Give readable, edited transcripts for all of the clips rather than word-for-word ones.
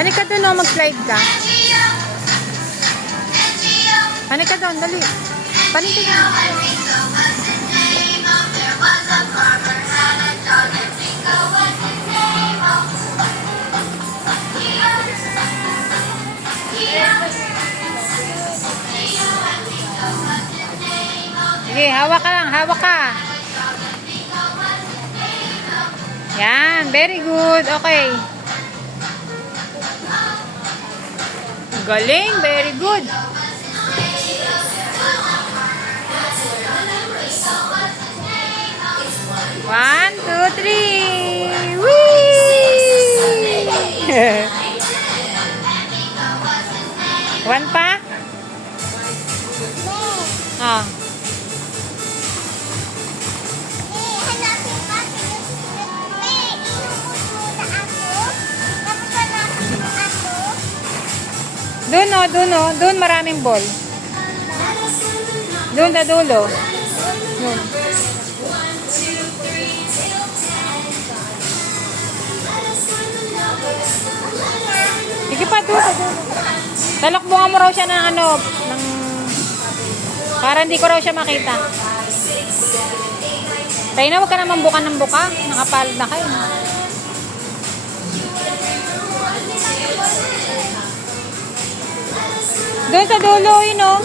Panik ka doon, mag-slide ka. Panik ka doon, dali. Panik ka doon. Sige, hawak ka lang, hawak ka. Yan, very good. Okay. Galing, very good. One, two, three. Whee! One pa? Ah. Doon maraming ball. Doon sa dulo. Doon. Sige pa, doon sa dulo. Talakbuhan mo raw siya ng ano, para hindi ko raw siya makita. Tayo na, huwag ka naman buka ng buka. Nakapalad na kayo. Doon sa dulo, yun o.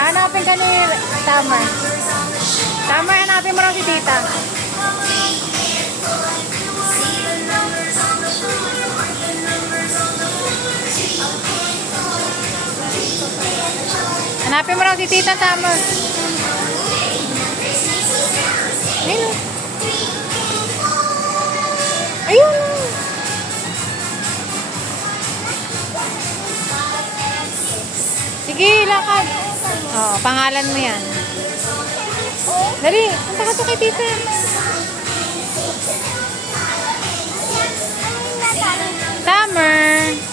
Hanapin ka ni Summer. Summer, hanapin mo lang si Tita. Hanapin mo lang si Tita, Summer. Ayun. Ayun. Sige, lakad. Oh, pangalan mo yan. Dali, punta ka to kay Tita. Summer.